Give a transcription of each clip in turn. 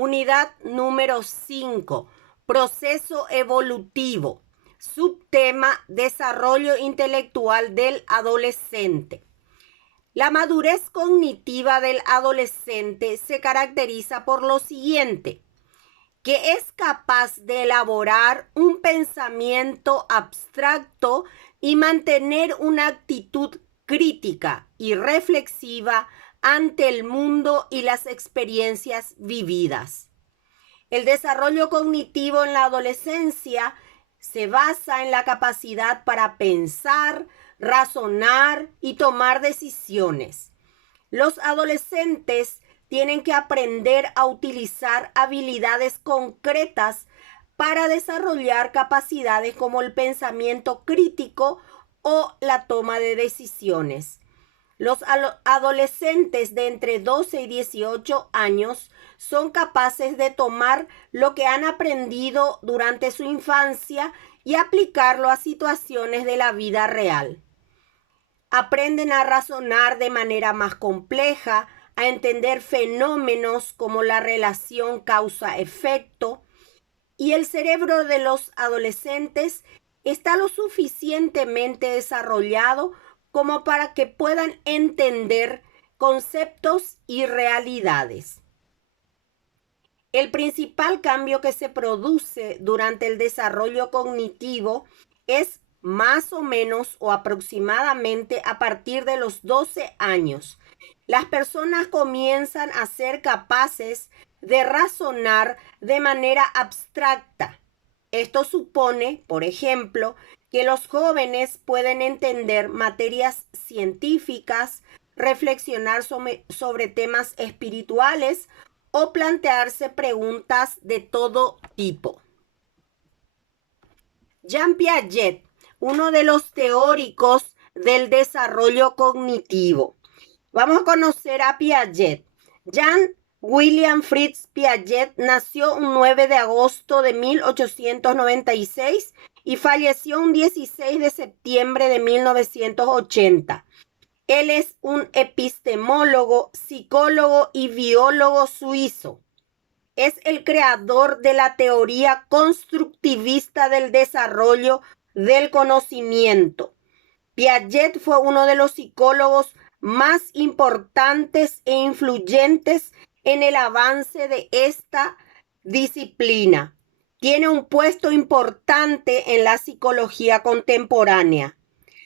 Unidad número 5, proceso evolutivo. Subtema, desarrollo intelectual del adolescente. La madurez cognitiva del adolescente se caracteriza por lo siguiente: que es capaz de elaborar un pensamiento abstracto y mantener una actitud crítica y reflexiva ante el mundo y las experiencias vividas. El desarrollo cognitivo en la adolescencia se basa en la capacidad para pensar, razonar y tomar decisiones. Los adolescentes tienen que aprender a utilizar habilidades concretas para desarrollar capacidades como el pensamiento crítico o la toma de decisiones. Los adolescentes de entre 12 y 18 años son capaces de tomar lo que han aprendido durante su infancia y aplicarlo a situaciones de la vida real. Aprenden a razonar de manera más compleja, a entender fenómenos como la relación causa-efecto, y el cerebro de los adolescentes está lo suficientemente desarrollado como para que puedan entender conceptos y realidades. El principal cambio que se produce durante el desarrollo cognitivo es más o menos o aproximadamente a partir de los 12 años. Las personas comienzan a ser capaces de razonar de manera abstracta. Esto supone, por ejemplo, que los jóvenes pueden entender materias científicas, reflexionar sobre temas espirituales o plantearse preguntas de todo tipo. Jean Piaget, uno de los teóricos del desarrollo cognitivo. Vamos a conocer a Piaget. Jean William Fritz Piaget nació un 9 de agosto de 1896 y falleció un 16 de septiembre de 1980. Él es un epistemólogo, psicólogo y biólogo suizo. Es el creador de la teoría constructivista del desarrollo del conocimiento. Piaget fue uno de los psicólogos más importantes e influyentes en el avance de esta disciplina. Tiene un puesto importante en la psicología contemporánea.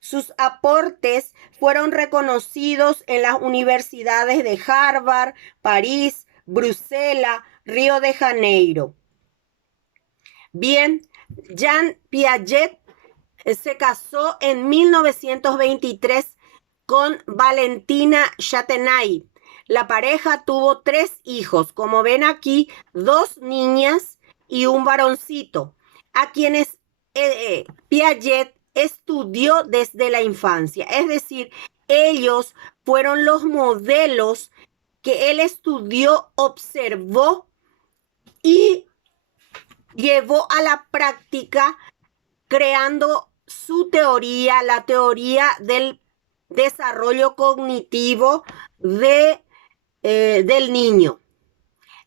Sus aportes fueron reconocidos en las universidades de Harvard, París, Bruselas, Río de Janeiro. Bien, Jean Piaget se casó en 1923 con Valentina Châtenay. La pareja tuvo 3 hijos, como ven aquí, 2 niñas y un varoncito, a quienes Piaget estudió desde la infancia. Es decir, ellos fueron los modelos que él estudió, observó y llevó a la práctica, creando su teoría, la teoría del desarrollo cognitivo del niño.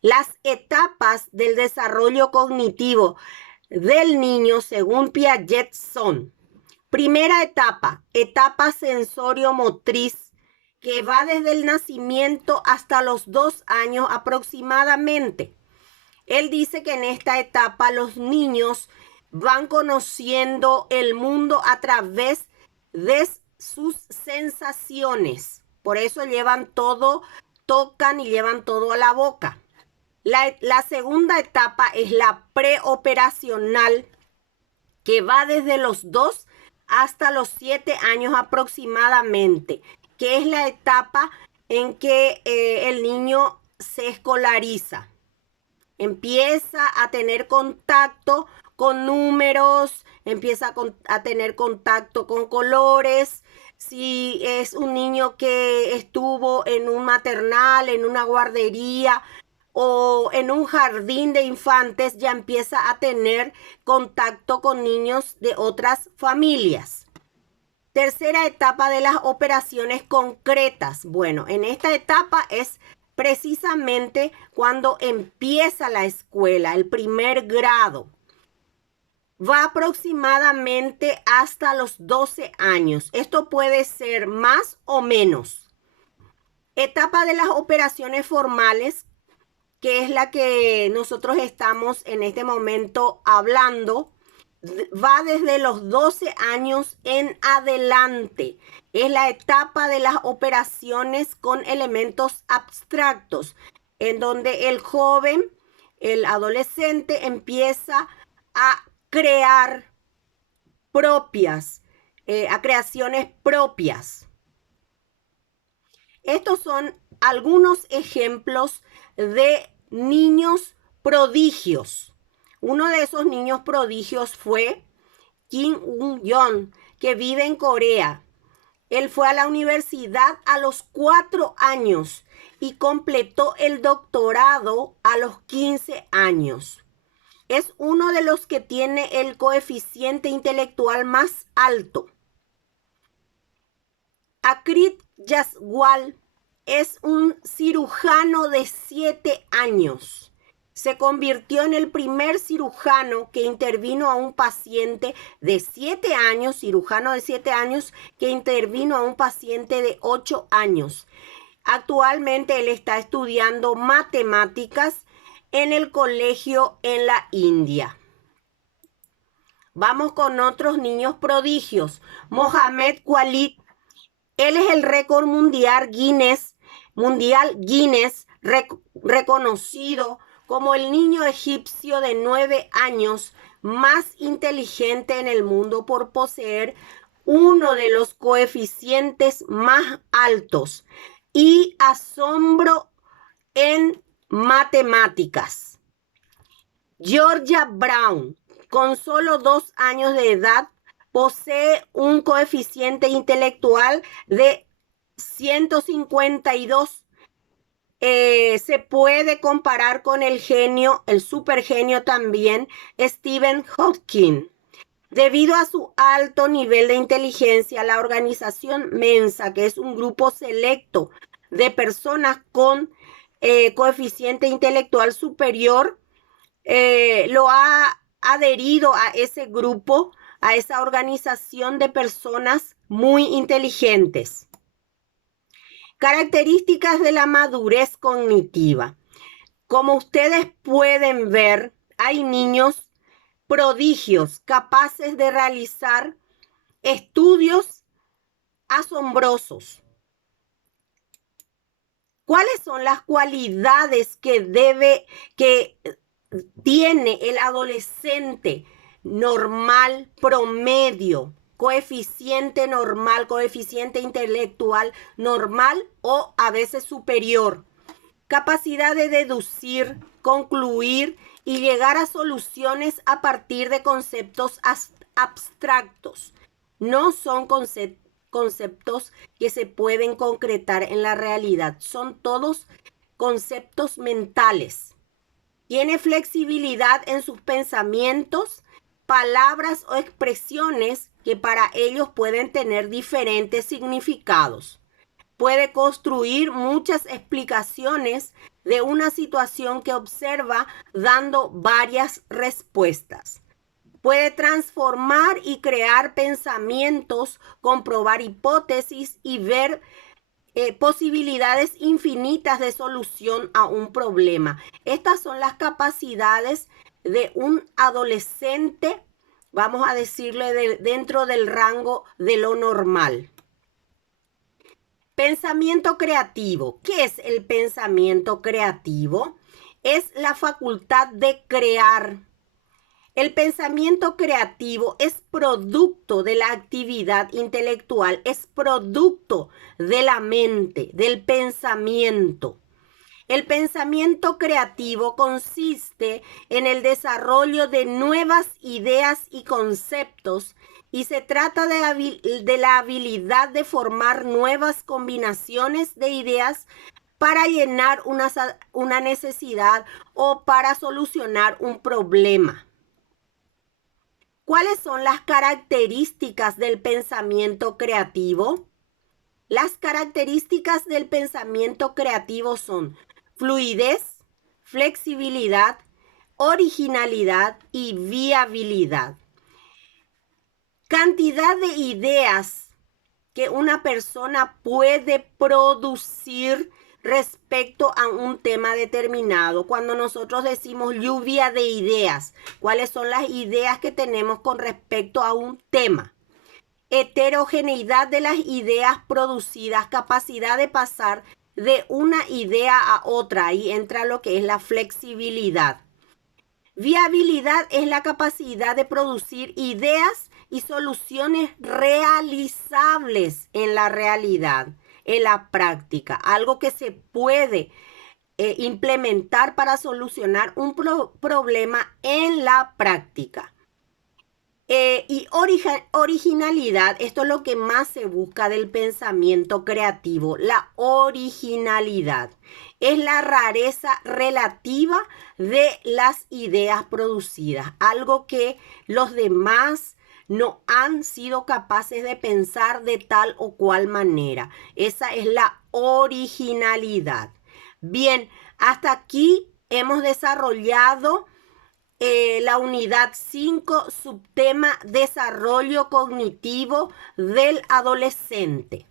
Las etapas del desarrollo cognitivo del niño, según Piaget, son: primera etapa, etapa sensorio-motriz, que va desde el nacimiento hasta los 2 años aproximadamente. Él dice que en esta etapa los niños van conociendo el mundo a través de sus sensaciones. Por eso llevan todo, tocan y llevan todo a la boca. La segunda etapa es la preoperacional, que va desde los 2 hasta los 7 años aproximadamente, que es la etapa en que el niño se escolariza. Empieza a tener contacto con números, empieza a tener contacto con colores. Si es un niño que estuvo en un maternal, en una guardería o en un jardín de infantes, ya empieza a tener contacto con niños de otras familias. Tercera etapa de las operaciones concretas. Bueno, en esta etapa es precisamente cuando empieza la escuela, el primer grado. Va aproximadamente hasta los 12 años. Esto puede ser más o menos. Etapa de las operaciones formales, que es la que nosotros estamos en este momento hablando, va desde los 12 años en adelante. Es la etapa de las operaciones con elementos abstractos, en donde el joven, el adolescente, empieza a crear a creaciones propias. Estos son algunos ejemplos de niños prodigios. Uno de esos niños prodigios fue Kim Un-yeon, que vive en Corea. Él fue a la universidad a los 4 años y completó el doctorado a los 15 años. Es uno de los que tiene el coeficiente intelectual más alto. Akrit Yaswal es un cirujano de 7 años. Se convirtió en el primer cirujano que intervino a un paciente de 7 años, cirujano de 7 años, que intervino a un paciente de 8 años. Actualmente él está estudiando matemáticas en el colegio en la India. Vamos con otros niños prodigios. Mohamed Khalid. Él es el récord mundial Guinness reconocido como el niño egipcio de 9 años más inteligente en el mundo por poseer uno de los coeficientes más altos y asombro en matemáticas. Georgia Brown, con solo 2 años de edad, posee un coeficiente intelectual de 152. Se puede comparar con el genio, el supergenio también, Stephen Hawking. Debido a su alto nivel de inteligencia, la organización Mensa, que es un grupo selecto de personas con coeficiente intelectual superior, lo ha adherido a ese grupo, a esa organización de personas muy inteligentes. Características de la madurez cognitiva. Como ustedes pueden ver, hay niños prodigios capaces de realizar estudios asombrosos. ¿Cuáles son las cualidades que tiene el adolescente normal, promedio, coeficiente normal, coeficiente intelectual normal o a veces superior? Capacidad de deducir, concluir y llegar a soluciones a partir de conceptos abstractos. No son conceptos que se pueden concretar en la realidad. Son todos conceptos mentales. Tiene flexibilidad en sus pensamientos, palabras o expresiones que para ellos pueden tener diferentes significados. Puede construir muchas explicaciones de una situación que observa dando varias respuestas. Puede transformar y crear pensamientos, comprobar hipótesis y ver posibilidades infinitas de solución a un problema. Estas son las capacidades de un adolescente, vamos a decirle, dentro del rango de lo normal. Pensamiento creativo. ¿Qué es el pensamiento creativo? Es la facultad de crear. El pensamiento creativo es producto de la actividad intelectual, es producto de la mente, del pensamiento. El pensamiento creativo consiste en el desarrollo de nuevas ideas y conceptos y se trata de la habilidad de formar nuevas combinaciones de ideas para llenar una necesidad o para solucionar un problema. ¿Cuáles son las características del pensamiento creativo? Las características del pensamiento creativo son fluidez, flexibilidad, originalidad y viabilidad. Cantidad de ideas que una persona puede producir respecto a un tema determinado. Cuando nosotros decimos lluvia de ideas, ¿cuáles son las ideas que tenemos con respecto a un tema? Heterogeneidad de las ideas producidas, capacidad de pasar de una idea a otra. Ahí entra lo que es la flexibilidad. Viabilidad es la capacidad de producir ideas y soluciones realizables en la realidad, en la práctica, algo que se puede implementar para solucionar un problema en la práctica. Y originalidad, esto es lo que más se busca del pensamiento creativo, la originalidad. Es la rareza relativa de las ideas producidas, algo que los demás no han sido capaces de pensar de tal o cual manera. Esa es la originalidad. Bien, hasta aquí hemos desarrollado la unidad 5, subtema desarrollo cognitivo del adolescente.